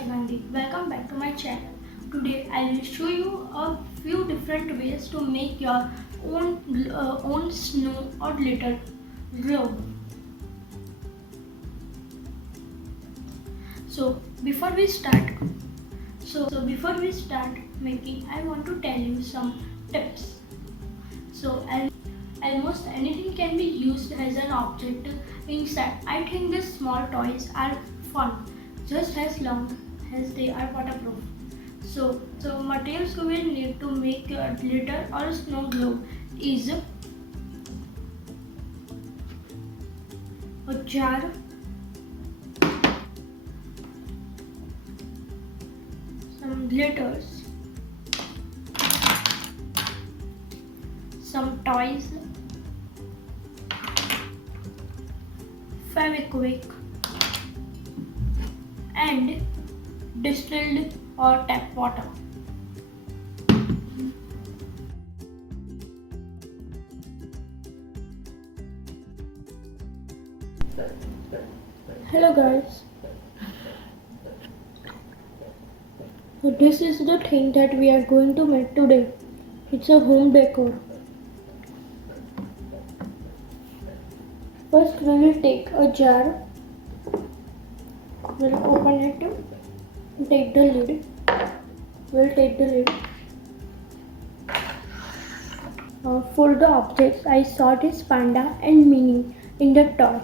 Namaste Gandhi. Welcome back to my channel. Today I will show you a few different ways to make your own snow or glitter globe. So before we start, before we start making, I want to tell you some tips. So almost anything can be used as an object inside. I think these small toys are fun, just as long as they are waterproof. So materials we will need to make a glitter or snow globe is a jar, some glitters, some toys, Fevikwik, and distilled or tap water. Hello guys. So this is the thing that we are going to make today. It's a home decor. First we will take a jar. We'll open it. Take the lid. We'll take the lid. For the objects, I saw this panda and Minnie in the toy,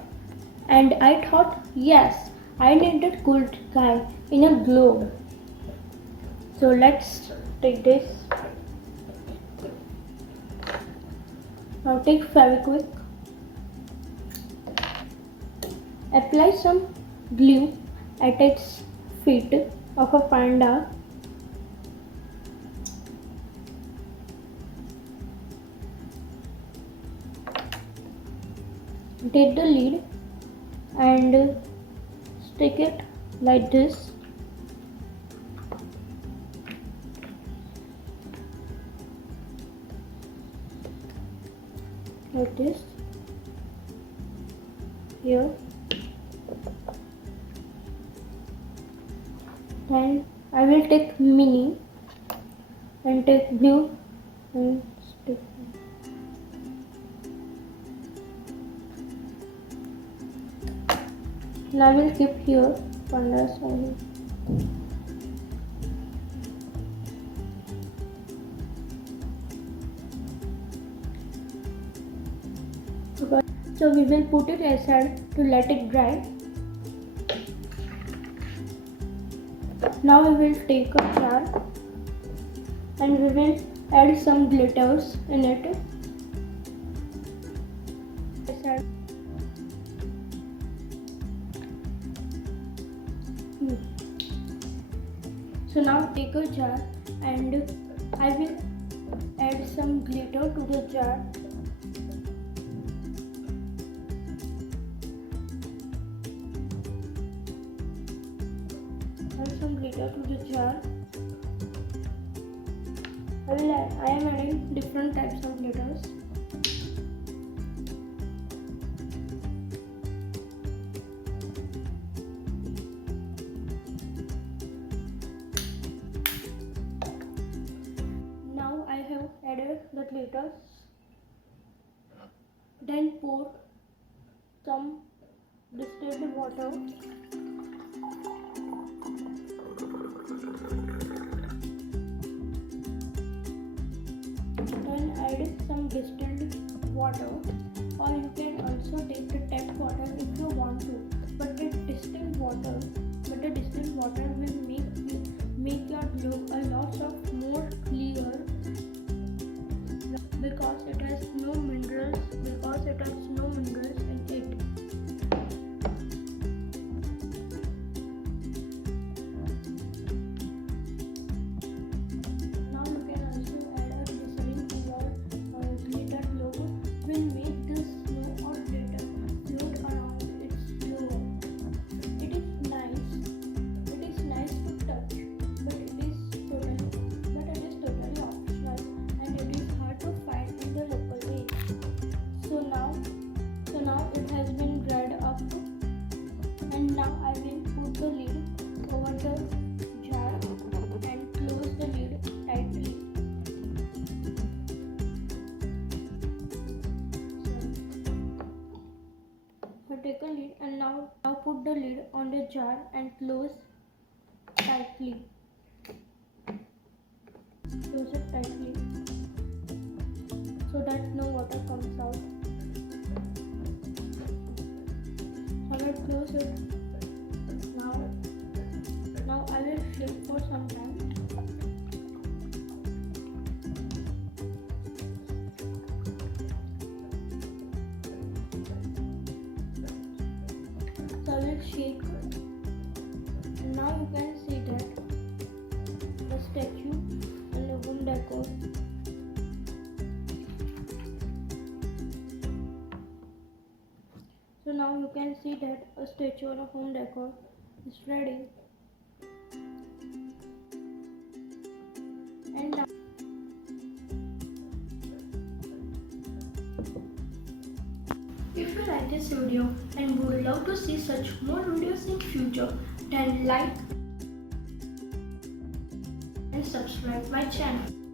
and I thought, yes, I need a cool guy in a globe. So let's take this. Now take Fevikwik. Apply some glue at its feet of a panda. Take the lid and stick it like this. Like this. Here. Then I will take Minnie and take glue and stick. Now I will keep here pandas only. So we will put it aside to let it dry. Now we will take a jar and we will add some glitters in it. So now take a jar and I will add some glitter to the jar. Add some glitter to the jar. I am adding different types of glitters. Now I have added the glitters. Then pour some distilled water. Then add some distilled water, or you can also take the tap water if you want to. But the distilled water will make your globe a lot of more clear because it has no minerals in it. Now you can also add a glycerin to your glitter globe. Will make the snow or glitter float around take a lid and now put the lid on the jar and close tightly. Close it tightly so that no water comes out. I will close it. Now I will shake for some time. So I will shake. And now you can see that the statue and the home decor. So now you can see that a statue or a home decor is ready. And now if you like this video and would love to see such more videos in future, then like and subscribe my channel.